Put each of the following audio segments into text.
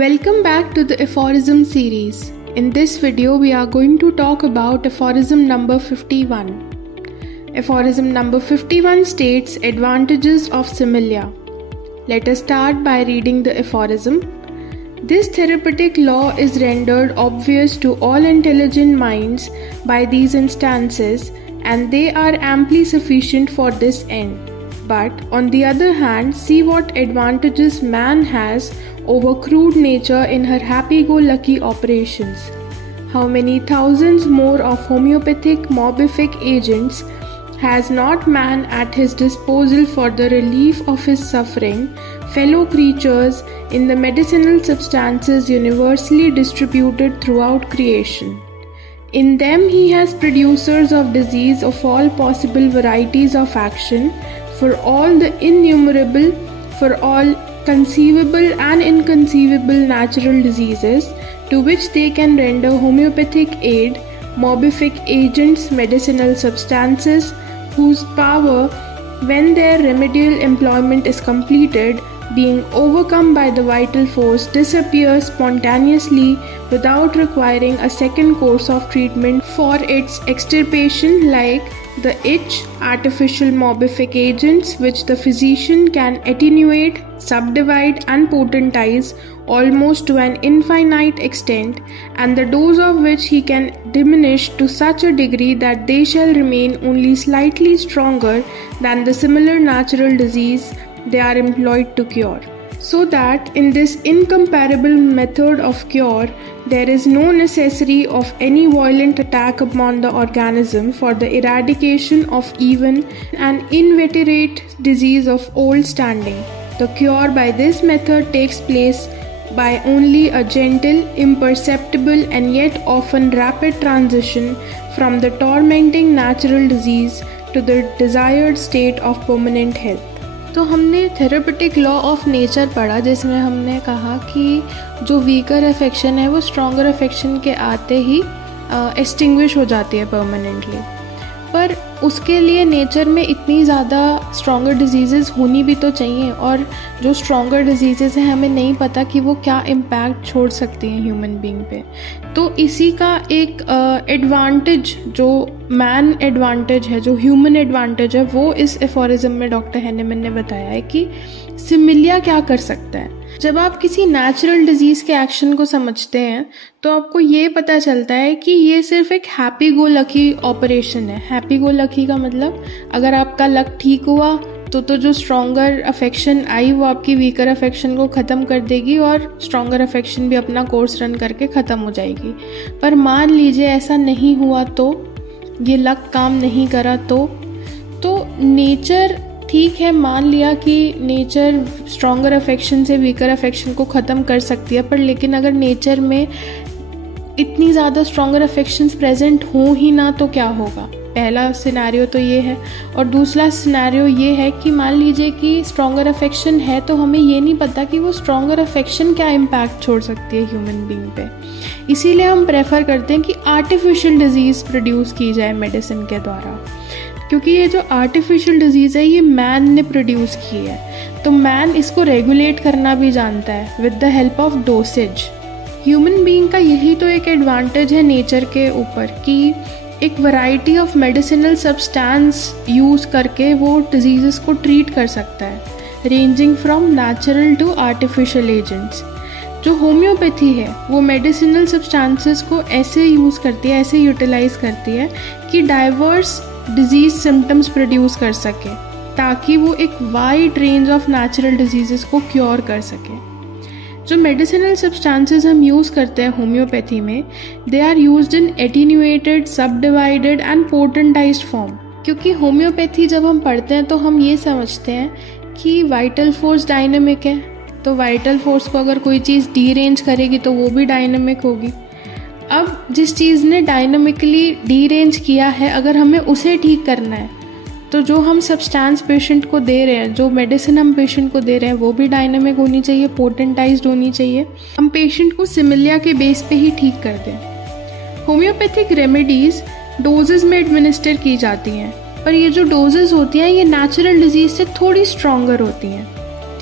Welcome back to the aphorism series. In this video, we are going to talk about aphorism number 51. Aphorism number 51 states advantages of similia. Let us start by reading the aphorism. This therapeutic law is rendered obvious to all intelligent minds by these instances, and they are amply sufficient for this end. But on the other hand, see what advantages man has over crude nature in her happy-go-lucky operations. How many thousands more of homeopathic morbific agents has not man at his disposal for the relief of his suffering fellow creatures in the medicinal substances universally distributed throughout creation. In them he has producers of disease of all possible varieties of action, for all the innumerable, for all conceivable and inconceivable natural diseases to which they can render homeopathic aid, morbific agents, medicinal substances, whose power, when their remedial employment is completed, being overcome by the vital force, disappears spontaneously without requiring a second course of treatment for its extirpation, like the itch, artificial morbific agents which the physician can attenuate, subdivide and potentize almost to an infinite extent, and the dose of which he can diminish to such a degree that they shall remain only slightly stronger than the similar natural disease they are employed to cure. So that in this incomparable method of cure, there is no necessity of any violent attack upon the organism for the eradication of even an inveterate disease of old standing. The cure by this method takes place by only a gentle, imperceptible and yet often rapid transition from the tormenting natural disease to the desired state of permanent health. तो हमने therapeutic law of nature पढ़ा, जिसमें हमने कहा कि जो weaker affection है वो स्ट्रॉन्गर अफेक्शन के आते ही एक्सटिंग्विश हो जाती है परमानेंटली, पर उसके लिए नेचर में इतनी ज़्यादा स्ट्रॉन्गर डिजीज़ेस होनी भी तो चाहिए, और जो स्ट्रॉन्गर डिजीज़ेस हैं हमें नहीं पता कि वो क्या इम्पैक्ट छोड़ सकती हैं ह्यूमन बीइंग पे। तो इसी का एक एडवांटेज, जो मैन एडवांटेज है, जो ह्यूमन एडवांटेज है, वो इस एफोरिज्म में डॉक्टर हैनेमन ने बताया है कि सिमिलिया क्या कर सकता है। जब आप किसी नेचुरल डिजीज़ के एक्शन को समझते हैं तो आपको ये पता चलता है कि ये सिर्फ एक हैप्पी गो लकी ऑपरेशन है। हैप्पी गो लकी का मतलब, अगर आपका लक ठीक हुआ तो जो स्ट्रॉन्गर अफेक्शन आई वो आपकी वीकर अफेक्शन को ख़त्म कर देगी और स्ट्रॉन्गर अफेक्शन भी अपना कोर्स रन करके ख़त्म हो जाएगी। पर मान लीजिए ऐसा नहीं हुआ, तो ये लक काम नहीं करा, तो नेचर, ठीक है, मान लिया कि नेचर स्ट्रॉन्गर अफेक्शन से वीकर अफेक्शन को ख़त्म कर सकती है, पर लेकिन अगर नेचर में इतनी ज़्यादा स्ट्रॉन्गर अफेक्शंस प्रेजेंट हो ही ना तो क्या होगा। पहला सिनेरियो तो ये है, और दूसरा सिनेरियो ये है कि मान लीजिए कि स्ट्रॉन्गर अफेक्शन है तो हमें ये नहीं पता कि वो स्ट्रॉन्गर अफेक्शन क्या इम्पैक्ट छोड़ सकती है ह्यूमन बीइंग पे। इसीलिए हम प्रेफर करते हैं कि आर्टिफिशियल डिजीज़ प्रोड्यूस की जाए मेडिसिन के द्वारा, क्योंकि ये जो आर्टिफिशियल डिजीज़ है ये मैन ने प्रोड्यूस की है, तो मैन इसको रेगुलेट करना भी जानता है with the help of dosage. Human being का यही तो एक एडवांटेज है नेचर के ऊपर कि एक variety of medicinal substance use करके वो डिजीज़ेस को ट्रीट कर सकता है, ranging from natural to artificial agents. जो होम्योपैथी है वो मेडिसिनल सब्सटेंसेस को ऐसे यूज़ करती है, ऐसे यूटिलाइज करती है कि डाइवर्स डिजीज़ सिम्टम्स प्रोड्यूस कर सके, ताकि वो एक wide range of natural diseases को क्योर कर सके। जो मेडिसिनल सब्सटेंसेस हम यूज़ करते हैं होम्योपैथी में, they are used in attenuated, subdivided and potentized form. क्योंकि होम्योपैथी जब हम पढ़ते हैं तो हम ये समझते हैं कि वाइटल फोर्स डायनेमिक है, तो वाइटल फोर्स को अगर कोई चीज़ डीरेंज करेगी तो वो भी डायनेमिक होगी। अब जिस चीज़ ने डायनामिकली डीरेंज किया है, अगर हमें उसे ठीक करना है तो जो हम सब्सटेंस पेशेंट को दे रहे हैं, जो मेडिसिन हम पेशेंट को दे रहे हैं, वो भी डायनामिक होनी चाहिए, पोटेंटाइज्ड होनी चाहिए। हम पेशेंट को सिमिलिया के बेस पे ही ठीक कर दें। होम्योपैथिक रेमेडीज़ डोजेज में एडमिनिस्टर की जाती हैं, पर ये जो डोजेज होती हैं ये नेचुरल डिजीज़ से थोड़ी स्ट्रॉन्गर होती हैं।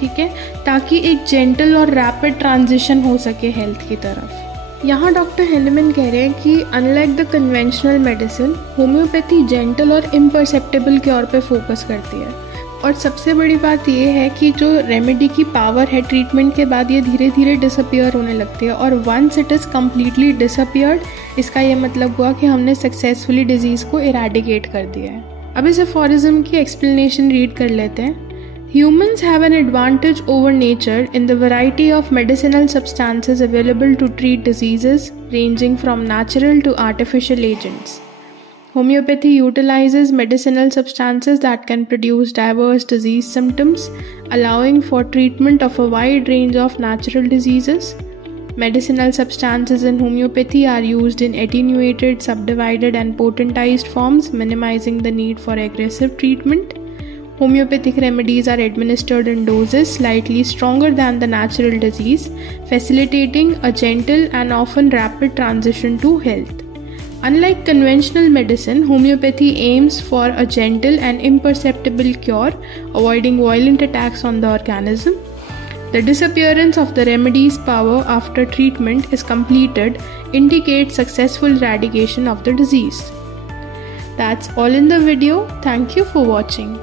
ठीक है, ताकि एक जेंटल और रैपिड ट्रांजिशन हो सके हेल्थ की तरफ। यहाँ डॉक्टर हेंडमैन कह रहे हैं कि unlike the conventional medicine, homeopathy gentle और इम्परसेप्टेबल क्योर पे फोकस करती है। और सबसे बड़ी बात ये है कि जो रेमेडी की पावर है ट्रीटमेंट के बाद ये धीरे धीरे डिसअपियर होने लगती है, और once it is completely disappeared, इसका ये मतलब हुआ कि हमने सक्सेसफुली डिजीज़ को इरेडिकेट कर दिया है। अब इस एफोरिज्म की एक्सप्लेनेशन रीड कर लेते हैं। Humans have an advantage over nature in the variety of medicinal substances available to treat diseases ranging from natural to artificial agents. Homeopathy utilizes medicinal substances that can produce diverse disease symptoms, allowing for treatment of a wide range of natural diseases. Medicinal substances in homeopathy are used in attenuated, subdivided, and potentized forms, minimizing the need for aggressive treatment. Homeopathic remedies are administered in doses slightly stronger than the natural disease, facilitating a gentle and often rapid transition to health. Unlike conventional medicine, homeopathy aims for a gentle and imperceptible cure, avoiding violent attacks on the organism. The disappearance of the remedy's power after treatment is completed indicates successful eradication of the disease. That's all in the video. Thank you for watching.